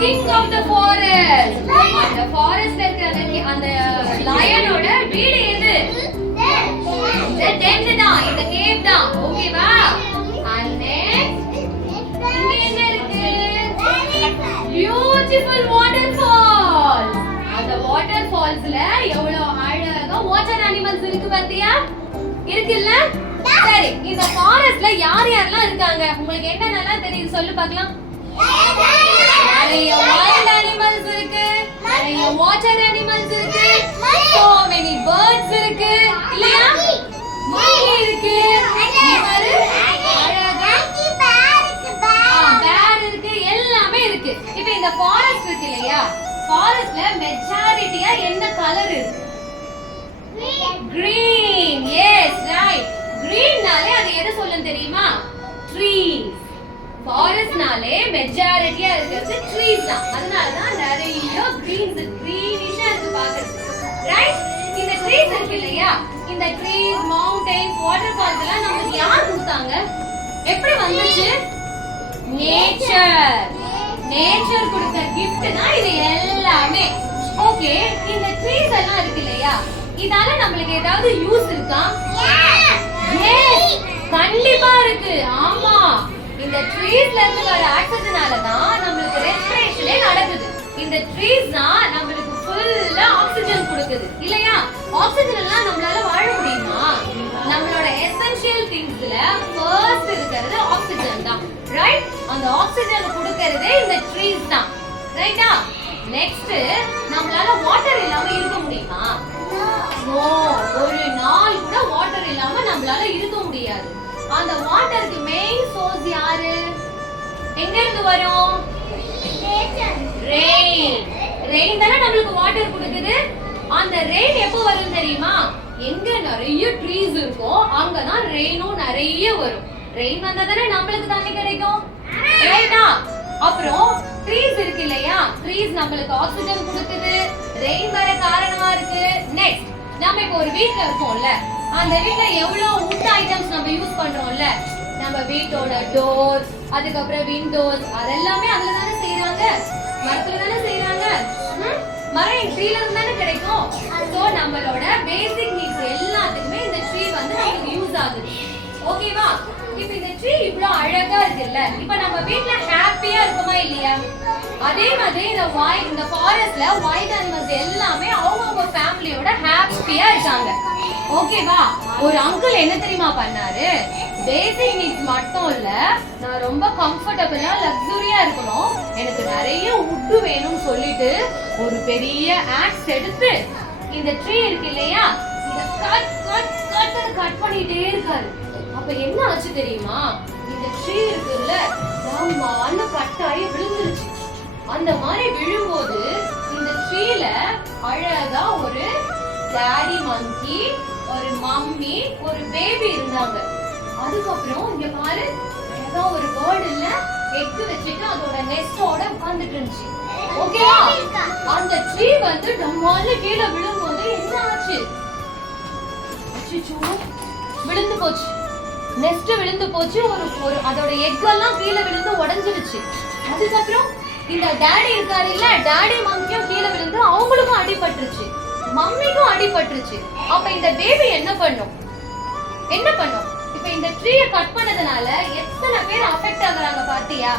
king of the forest. அந்த ஃபாரஸ்ட்ல இருக்கிற அந்த லயனோட வீடு எது? இந்த டென்ட் தான், இந்த கேவ் தான். ஓகேவா? and next இங்க என்ன இருக்கு? beautiful waterfalls. அந்த waterfallsல எவ்வளவு அழகா வாட்டர் அனிமல்ஸ் இருக்கு பாத்தியா? இருக்குல்ல? சரி, இந்த ஃபாரஸ்ட்ல யார் யாரெல்லாம் இருக்காங்க? உங்களுக்கு என்னென்னலாம் தெரியும் சொல்லு பார்க்கலாம். நிறைய wild animals இருக்கு, நிறைய water animals இருக்கு, so many birds இருக்கு, இல்லையா? monkey இருக்கு, பாரு அழகா bear இருக்கு, எல்லாமே இருக்கு. இப்போ இந்த ஃபாரஸ்ட் இருக்கு இல்லையா? ஃபாரஸ்ட்ல மெஜாரிட்டியா என்ன கலர் இருக்கு? green. yes right. greenனாலே அது எதை சொல்லும் தெரியுமா? trees. ஃபாரஸ்ட்னாலே மெஜாரிட்டியா இருக்கிறது ட்ரீஸ் தான். அதனால தான் நிறைய கிரீனிஷா இருக்கு பாக்குறது. ரைட்? இந்த ட்ரீஸ் இருக்கு இல்லையா? இந்த ட்ரீஸ், மவுண்டன்ஸ், வாட்டர்ஃபால்ஸ் எல்லாம் நமக்கு யார் கொடுத்தாங்க? எப்படி வந்துச்சு? நேச்சர் கொடுத்த gift தான் இது எல்லாமே. ஓகே, இந்த ட்ரீஸ் எல்லாம் இருக்கு இல்லையா? இதால நமக்கு ஏதாவது யூஸ் இருக்கா? எஸ், கண்டிப்பா இருக்கு. ஆமா, இந்த ட்ரீஸ்ல இருந்து வர ஆக்சிஜனால தான் நமக்கு ரெஸ்பிரேஷனே நடக்குது. இந்த ட்ரீஸ் தான் நமக்கு ஃபுல்லா ஆக்சிஜன் கொடுக்குது, இல்லையா? ஆக்சிஜன் எல்லாம் நம்மளால வாழ முடியுமா? நம்மளோட எசென்ஷியல் திங்ஸ்ல ஃபர்ஸ்ட் இருக்கிறது ஆக்சிஜன் தான். ரைட்? அந்த ஆக்சிஜன் கொடுக்கிறதே இந்த ட்ரீஸ் தான். ரைட்டா? நெக்ஸ்ட், நம்மளால வாட்டர் இல்லாம இருக்க முடியுமா? நோ, ஒரு நாள் கூட வாட்டர் இல்லாம நம்மளால இருக்க முடியாது. அந்த வாட்டருக்கு மெயின் சோர்ஸ் யாரு? எங்க இருந்து வரும்? ரெயின். ரெயின் தானே நமக்கு வாட்டர் கொடுக்குது. அந்த ரெயின் எப்போ வரும் தெரியுமா? எங்க நிறைய ட்ரீஸ் இருக்கோ அங்கதான் ரெயினும் நிறைய வரும். ரெயின் வந்தா தானே நம்மளுக்கு தண்ணி கிடைக்கும். ரைட்டா? அப்புறம் ட்ரீஸ் இருக்கு இல்லையா? ட்ரீஸ் நம்மளுக்கு ஆக்சிஜன் கொடுக்குது, ரெயின் வர காரணமா இருக்கு. நெக்ஸ்ட், நம்ம இப்போ ஒரு வீட்ல இருக்கோம்ல, அந்த வீட்ல எவ்வளவு வுட் ஐட்டம்ஸ் நம்ம யூஸ் பண்றோம்ல, நம்ம வீட்டோட டோர், அதுக்கப்புறம் விண்டோஸ், அதெல்லாமே அதுல தானே செய்யறாங்க, மரத்துல தானே செய்யறாங்க. மரம் ட்ரீல இருந்து தானே கிடைக்கும். சோ நம்மளோட பேசிக் நீட்ஸ் எல்லாத்துக்குமே இந்த ட்ரீ வந்து நமக்கு யூஸ் ஆகுது. ஓகேவா? இப்போ இந்த ட்ரீ இவ்ளோ அழகா இருக்குல்ல, இப்போ நம்ம வீட்ல ஹாப்பியா இருக்குமா இல்லையா? அதே மாதிரி இந்த ஃபாரஸ்ட்ல வைல்ட் அனிமல்ஸ் எல்லாமே அவங்க ஃபேமிலியோட ஹாப்பியா இருக்காங்க. ஓகேவா? ஒரு அங்கிள் என்ன தெரியுமா பண்ணாரு? பேசிக் நீட்ஸ் மட்டும் இல்ல, நான் ரொம்ப கம்ஃபர்டபிளா லக்ஸூரியா இருக்கணும், எனக்கு நிறைய வுட் வேணும்னு சொல்லிட்டு ஒரு பெரிய ஆக்ஸ் எடுத்து இந்த ட்ரீ இருக்கு இல்லையா, இத கட் பண்ணிட்டே இருக்காரு. அப்ப என்ன ஆச்சு தெரியுமா? இந்த ட்ரீ இருக்குல்ல, நம்மால கட்டாயி விழுந்துருச்சு. அந்த மாதிரி விழும்போது இந்த ட்ரீல அழகா ஒரு டாடி மங்கி, ஒரு மம்மி, ஒரு பேபி இருந்தாங்க. அதுக்கப்புறம் இங்க பாரு, ஏதோ ஒரு பேர்ட் இல்ல, எக் வச்சுட்டு அதோட நெஸ்டோட உட்கார்ந்துட்டு இருந்துச்சு. ஓகேவா? அந்த ட்ரீ வந்து நம்மால கீழே விழும்போது என்ன ஆச்சு? அச்சச்சோ, விழுந்து போச்சு. நெஸ்ட் விழுந்து போச்சு. ஒரு அதோட எக் எல்லாம் கீழே விழுந்து உடைஞ்சிருச்சு. அதுக்கப்புறம் இந்த டாடி இருக்காரு இல்ல, டாடி மங்கியும் கீழே விழுந்து அவங்களுக்கும் அடிபட்டுருச்சு, மம்மிக்கும் அடிபட்டுருச்சு. அப்ப இந்த பேபி என்ன பண்ணும்? இப்ப இந்த ட்ரீயை கட் பண்ணதுனால எத்தனை பேர் அஃபெக்ட் ஆகுறாங்க பாத்தியா?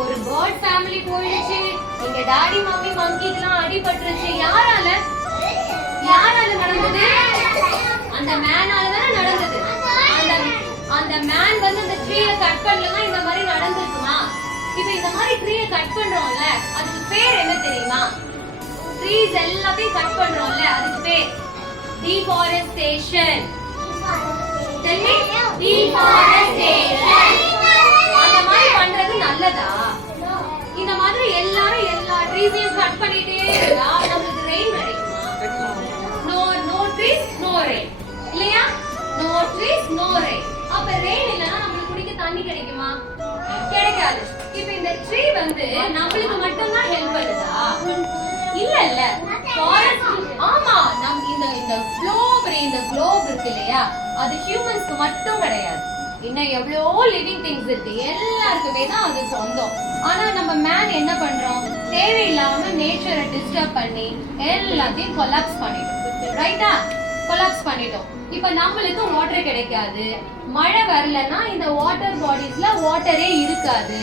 ஒரு பேர்ட் ஃபேமிலி போயிடுச்சு, எங்க டாடி மம்மி மங்கிக்குலாம் அடிபட்டுருச்சு. யாரால நடந்தது? அந்த மேனால தானே நடந்தது. அந்த மேன் வந்து அந்த ட்ரீயை கட் பண்ணலன்னா இந்த மாதிரி நடந்துருக்குமா? இப்ப இந்த மாதிரி ட்ரீயை கட் பண்றோம்ல, அதுக்கு பேர் என்ன தெரியுமா? ட்ரீஸ் எல்லாத்தையும் கட் பண்றோம்ல, அதுக்கு பேர் deforestation. Tell me, deforestation. அந்த மாதிரி பண்றது நல்லதா? இந்த மாதிரி எல்லாரும் எல்லா ட்ரீஸையும் கட் பண்ணிட்டே இருந்தா நமக்கு ரெயின் கிடைக்குமா? No trees, no rain. இல்லையா? No trees, no rain. அப்ப ரெயின் இல்லனா நமக்கு குடிக்க தண்ணி கிடைக்குமா? கிடைக்காது. இப்போ இந்த ட்ரீ வந்து நமக்கு மட்டும் தான் ஹெல்ப் பண்ணுதா? இல்ல. ஃபாரஸ்ட், ஆமா, இந்த குளோப் இருக்கு இல்லையா, அது ஹியூமன்ஸ்க்கு மட்டும் கிடையாது. இன்னும் எவ்வளோ லிவிங் திங்ஸ் இருக்கு, எல்லாருக்குமே தான் அது சொந்தம். ஆனா நம்ம மேன் என்ன பண்றோம், தேவையில்லாம நேச்சரை டிஸ்டர்ப் பண்ணி எல்லாத்தையும் கொலாப்ஸ் பண்ணிட்டோம். ரைட்டா? கொலாப்ஸ் பண்ணிட்டோம். இப்ப நம்மளுக்கு வாட்டர் கிடைக்காது. மழை வரலன்னா இந்த வாட்டர் பாடிஸ்ல வாட்டரே இருக்காது.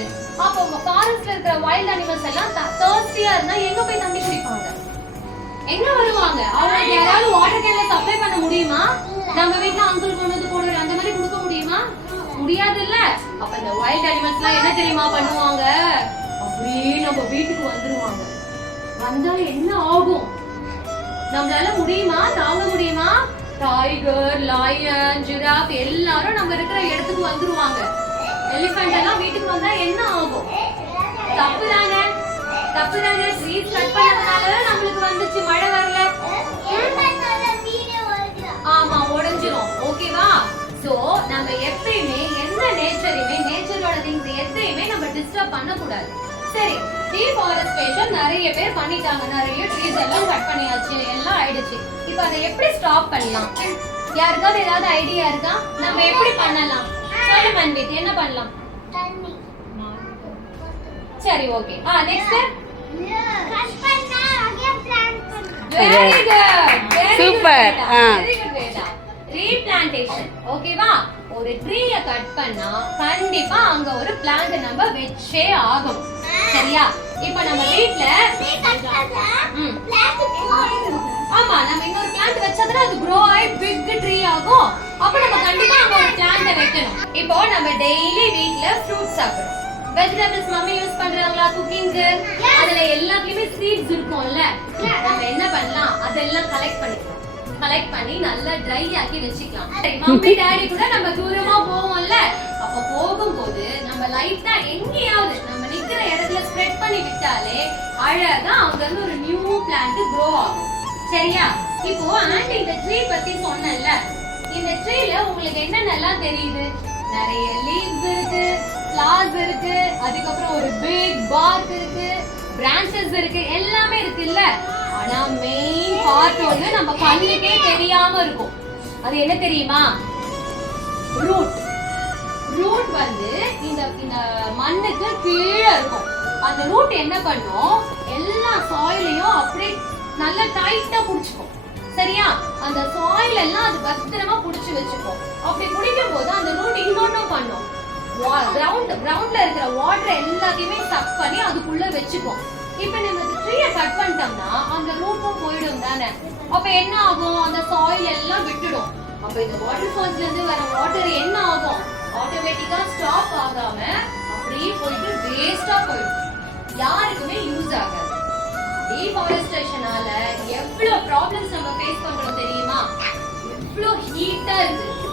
அப்போ ஃபாரஸ்ட்ல இருக்கிற வைல்ட் அனிமல்ஸ் எல்லாம் தர்ஸ்டியா இருந்தா எங்க போய் தண்ணி குடிப்பாங்க? எங்க வருவாங்க? அவங்களுக்கு யாராவது வாட்டர் கேன்ல சப்ளை பண்ண முடியுமா? நம்ம வீட்ல அங்கிள் கொண்டு வந்து போடுற அந்த மாதிரி கொடுக்க முடியுமா? முடியாது இல்ல. அப்ப இந்த வைல்ட் அனிமல்ஸ் எல்லாம் என்ன தெரியுமா பண்ணுவாங்க, அப்படியே நம்ம வீட்டுக்கு வந்துருவாங்க. வந்தா என்ன ஆகும்? நம்மளால முடியுமா? தாங்க முடியுமா? டைகர், லயன், ஜிராஃப் எல்லாரும் நம்ம இருக்கிற இடத்துக்கு வந்துருவாங்க. எலிஃபண்ட் எல்லாம் வீட்டுக்கு வந்தா என்ன ஆகும்? தப்புதானே? தப்புதானே? ட்ரீஸ் கட் பண்ணதுனால நம்மளுக்கு வந்துச்சு, மழை வரல. ஆமா, உடைஞ்சிரும். ஓகேவா? சோ நம்ம எப்பயுமே எந்த நேச்சரையுமே, நேச்சரோட திங்ஸ் எதையுமே நம்ம டிஸ்டர்ப் பண்ண கூடாது. சரி, டீஃபாரஸ்டேஷன் நிறைய பேர் பண்ணிட்டாங்க, நிறைய ட்ரீஸ் எல்லாம் கட் பண்ணியாச்சு, எல்லாம் ஆயிடுச்சு. இப்போ அதை எப்படி ஸ்டாப் பண்ணலாம்? யாருக்காவது ஏதாவது ஐடியா இருக்கா? நம்ம எப்படி பண்ணலாம்? சொல்லு மன்வித், என்ன பண்ணலாம்? சரி, okay. Next very good, super. Very good Vedha. Replantation. ஓகேவா? ஒரு ட்ரீயை கட் பண்ணா கண்டிப்பா அங்க ஒரு பிளான்ட் நம்ம வெச்சே ஆகணும். சரியா? இப்போ நம்ம வீட்ல ஆமா, நம்ம இன்னொரு பிளான்ட் வச்சதுனா அது grow ஆகி big tree ஆகும். அப்ப நம்ம கண்டிப்பா அங்க ஒரு பிளான்ட் வைக்கணும். இப்போ நம்ம டெய்லி வீட்ல ஃப்ரூட்ஸ் சாப்பிடுறோம். வெஜிடபிள்ஸ் மம்மி யூஸ் பண்றாங்களா குக்கிங்க்கு? அதுல எல்லாத்துலயுமே சீட்ஸ் இருக்கும்ல. நம்ம என்ன பண்ணலாம், அதெல்லாம் கலெக்ட் பண்ணி நல்லா ட்ரை ஆக்கி வச்சுக்கலாம். மம்மி டாடி கூட நம்ம தூரமா போவோம்ல, அப்ப போகும்போது நம்ம லைட்டா எங்கேயாவது நம்ம நிக்கிற இடத்துல ஸ்ப்ரெட் பண்ணி விட்டாலே அழகா அங்க இருந்து ஒரு நியூ பிளான்ட் க்ரோ ஆகும். சரியா? இப்போ ஆண்டி இந்த ட்ரீ பத்தி சொன்னேன்ல, இந்த ட்ரீல உங்களுக்கு என்னென்னலாம் தெரியுது? நிறைய லீவ்ஸ் இருக்கு, ஃப்ளவர்ஸ் இருக்கு, அதுக்கப்புறம் ஒரு பிக் பார்க் இருக்கு, பிரான்ச்சஸ் இருக்கு, எல்லாமே இருக்குல்ல. ஆனா மெயின் பார்ட் ஒண்ணு நம்ம கண்ணுக்கே தெரியாம இருக்கும். அது என்ன தெரியுமா? ரூட். ரூட் வந்து இந்த மண்ணுக்கு கீழே இருக்கும். அந்த ரூட் என்ன பண்ணும், எல்லா சாயிலையும் அப்படியே நல்லா டைட்டா புடிச்சுக்கும். சரியா? அந்த சாயில் எல்லாம் அது பத்திரமா புடிச்சு வச்சுக்கும். அப்படி புடிக்கும் போது அந்த ரூட் இன்னொன்னும் பண்ணும், கிரவுண்ட்ல இருக்கிற வாட்டர் எல்லாத்தையுமே சக் பண்ணி அதுக்குள்ள வச்சுக்கும். இப்ப நம்ம இந்த ட்ரீயை கட் பண்ணிட்டோம்னா அந்த ரூட்டும் போயிடும் தானே. அப்ப என்ன ஆகும், அந்த சாயில் எல்லாம் விட்டுடும். அப்ப இந்த வாட்டர் ஃபால்ஸ்ல இருந்து வர வாட்டர் என்ன ஆகும், ஆட்டோமேட்டிக்கா ஸ்டாப் ஆகாம அப்படியே போயிட்டு வேஸ்டா போயிடும், யாருக்குமே யூஸ் ஆகாது. டீஃபாரஸ்டேஷனால எவ்வளவு ப்ராப்ளம்ஸ் நம்ம ஃபேஸ் பண்றோம் தெரியுமா? எவ்வளவு ஹீட்டா இருக்கு.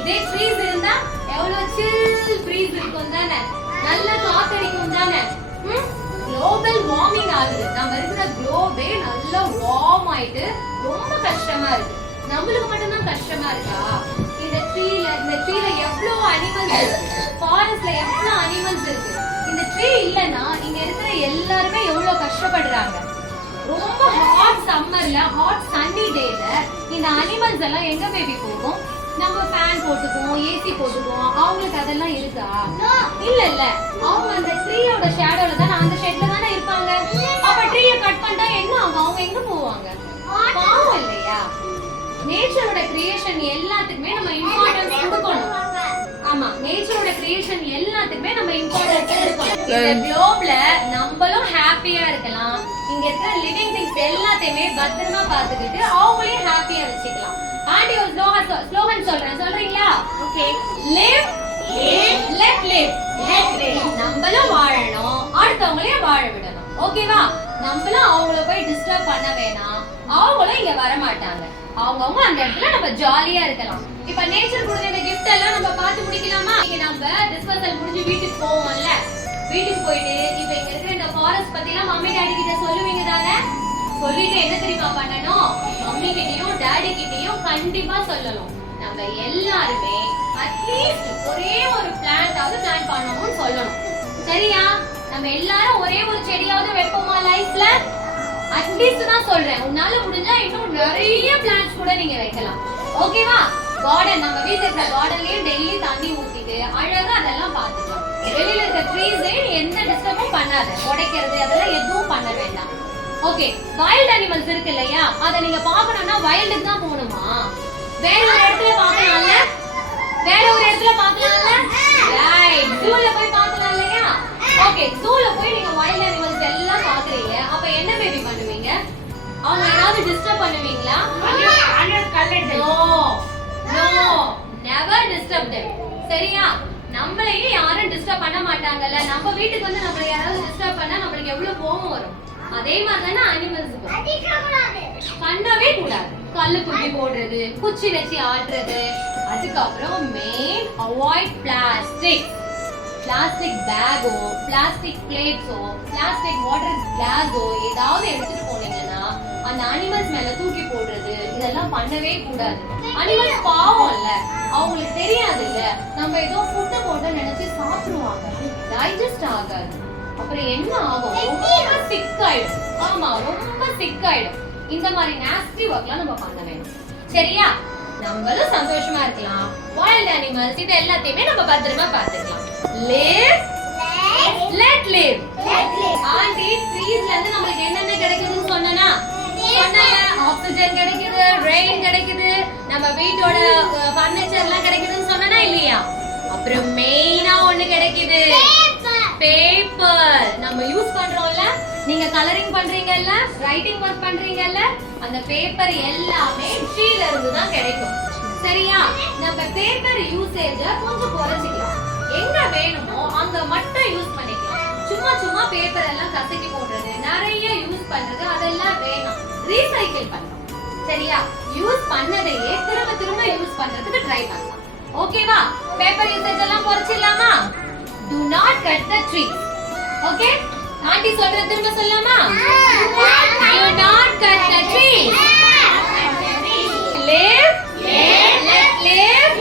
இதே ட்ரீஸ் இருந்தா எவ்வளவு சில் ப்ரீஸ் இருக்கும் தானே, நல்ல காத்தடிக்கும் தானே. குளோபல் வார்மிங் ஆகுது. நம்ம இருக்கிற குளோபே நல்லா வார்ம் ஆயிட்டு ரொம்ப கஷ்டமா இருக்கு. நம்மளுக்கு மட்டும் தான் கஷ்டமா இருக்கா? இந்த ட்ரீல எவ்வளவு அனிமல்ஸ் இருக்கு, ஃபாரஸ்ட்ல எவ்வளவு அனிமல்ஸ் இருக்கு. இந்த ட்ரீ இல்லனா இங்க இருக்கிற எல்லாருமே எவ்வளவு கஷ்டப்படுறாங்க. ரொம்ப ஹாட் சம்மர்ல, ஹாட் சன்னி டேல இந்த அனிமல்ஸ் எல்லாம் எங்க பேபி போகும்? நம்ம ஃபேன் போட்டுக்குவோம், ஏசி போட்டுக்குவோம். அவங்களுக்கு அதெல்லாம் இருக்கா? இல்ல. அவங்க அந்த ட்ரீயோட ஷேடோல தான், அந்த ஷெட்ல தானே இருப்பாங்க. அப்ப ட்ரீயை கட் பண்ணா என்ன ஆகும்? அவங்க எங்க போவாங்க? பாவம் இல்லையா? நேச்சரோட கிரியேஷன் எல்லாத்துக்குமே நம்ம இம்பார்ட்டன்ஸ் கொடுக்கணும். ஆமா, நேச்சரோட கிரியேஷன் எல்லாத்துக்குமே நம்ம இம்பார்ட்டன்ஸ் கொடுக்கணும். இந்த குளோப்ல நம்மளும் ஹாப்பியா இருக்கலாம். இங்க இருக்கிற லிவிங் திங்ஸ் எல்லாத்தையுமே பத்திரமா பாத்துக்கிட்டு அவங்களையும் ஹாப்பியா வச்சுக்கலாம். ஆண்டி ஒரு ஸ்லோகன் சொல்றீங்களா? ஓகே. Live let live. நம்மளும் வாழணும், அடுத்தவங்களையும் வாழ விடணும். ஓகேவா? நம்மளும் அவங்கள போய் டிஸ்டர்ப் பண்ண வேணாம், அவங்களும் இங்க வர மாட்டாங்க. அவங்கவுங்க அந்த இடத்துல நம்ம ஜாலியா இருக்கலாம். இப்ப நேச்சர் கொடுத்த இந்த கிஃப்ட் எல்லாம் நம்ம பார்த்து முடிக்கலாமா? இங்க நம்ம டிஸ்போசல் முடிஞ்சு வீட்டுக்கு போவோம்ல, வீட்டுக்கு போயிட்டு இப்ப இங்க இருக்கிற இந்த ஃபாரஸ்ட் பத்தி எல்லாம் மம்மி டாடி கிட்ட சொல்லுவீங்க தானே? சொல்லிட்டு என்ன தெரியுமா பண்ணணும்? மம்மி கிட்டயும் டாடி கிட்டயும் கண்டிப்பா சொல்லணும். நம்ம எல்லாருமே அட்லீஸ்ட் ஒரே ஒரு பிளான்டாவது பிளான் பண்ணணும்னு சொல்லணும். சரியா? நம்ம எல்லாரும் ஒரே ஒரு செடியாவது வைப்போமா லைஃப்ல? அட்லீஸ்ட் தான் சொல்றேன். உன்னால முடிஞ்சா இன்னும் நிறைய பிளான்ஸ் கூட நீங்க வைக்கலாம். ஓகேவா? கார்டன் நம்ம வீட்டுல இருக்கிற கார்டன்லயே டெய்லி தண்ணி ஊத்திட்டு அழகா அதெல்லாம் பாத்துக்கலாம். வெளியில இருக்க ட்ரீஸே எந்த டிஸ்டர்பும் பண்ணாத, உடைக்கிறது அதெல்லாம் எதுவும் பண்ண வேண்டாம். ஓகே, வைல்ட் அனிமல்ஸ் இருக்கு இல்லையா, அத நீங்க பார்க்கணும்னா வைல்டுக்கு தான் போகணுமா? வேற ஒரு இடத்துல பார்க்கலாம்ல, வேற ஒரு இடத்துல பார்க்கலாம்ல, ரைட், ஜூல போய் பார்க்கலாம் இல்லையா? ஓகே, ஜூல போய் நீங்க வைல்ட் அனிமல்ஸ் எல்லாம் பாக்குறீங்க, அப்ப என்ன பேபி பண்ணுவீங்க? அவங்க ஏதாவது டிஸ்டர்ப் பண்ணுவீங்களா? No no, never disturb them. சரியா? நம்மளையே யாரும் டிஸ்டர்ப் பண்ண மாட்டாங்கல்ல. நம்ம வீட்டுக்கு வந்து நம்மள யாராவது டிஸ்டர்ப் பண்ணா நமக்கு எவ்வளவு கோவம் வரும். அதே மாதிரி தான அனிமல்ஸ்க்கு பண்ணவே கூடாது. கல்லு குட்டி போடுறது, குச்சி வச்சு ஆடுறது. அதுக்கப்புறம் மெயின் அவாய்ட் பிளாஸ்டிக். பிளாஸ்டிக் பேக்கோ, பிளாஸ்டிக் பிளேட்ஸோ, பிளாஸ்டிக் வாட்டர் கிளாஸோ ஏதாவது எடுத்துட்டு போனீங்கன்னா அந்த அனிமல்ஸ் மேல தூக்கி போடுறது இதெல்லாம் பண்ணவே கூடாது. அனிமல்ஸ் பாவம் இல்ல, அவங்களுக்கு தெரியாது இல்ல, நம்ம ஏதோ ஃபுட் போட்டு நினைச்சு சாப்பிடுவாங்க, டைஜஸ்ட் ஆகாது. அப்புறம் என்ன ஆகும்? ரொம்ப சிக் ஆயிடும். ஆமா, ரொம்ப சிக் ஆயிடும். இந்த மாதிரி நாஸ்டி வர்க்லாம் நம்ம பண்ண வேண்டாம். சரியா? நம்மளும் சந்தோஷமா இருக்கலாம். வைல்ட் அனிமல்ஸ் இது எல்லாத்தையுமே நம்ம பத்திரமா பாத்துக்கலாம். live let live. ஆண்டி ட்ரீஸ்ல இருந்து நமக்கு என்னென்ன கிடைக்குதுன்னு சொன்னனா? ஆக்சிஜன் கிடைக்குது, ரெயின் கிடைக்குது, நம்ம வீட்டோட ஃபர்னிச்சர்லாம் கிடைக்குதுன்னு சொன்னனா இல்லையா? அப்புறம் மெயினா ஒண்ணு கிடைக்குது, பேப்பர். நம்ம யூஸ் பண்றோம்ல, நீங்க கலரிங் பண்றீங்கல்ல, ரைட்டிங் வொர்க் பண்றீங்கல்ல, அந்த பேப்பர் எல்லாமே ட்ரீல இருந்து தான் கிடைக்கும். சரியா? நம்ம பேப்பர் யூசேஜ் கொஞ்சம் குறைச்சிக்கலாம். எங்க வேணுமோ அங்க மட்டும் யூஸ் பண்ணிக்கலாம். சும்மா பேப்பர் எல்லாம் கசக்கி போடுறது, நிறைய யூஸ் பண்றது அதெல்லாம் வேணாம். ரீசைக்கிள் பண்ணலாம். சரியா? யூஸ் பண்ணதையே திரும்ப யூஸ் பண்றதுக்கு ட்ரை பண்ணலாம். ஓகேவா? பேப்பர் யூசேஜ் எல்லாம் குறைச்சிடலாமா? Do not cut the trees. Okay? Aunty சொல்றது திரும்ப சொல்லலாமா? Do not cut the trees. Live, let live.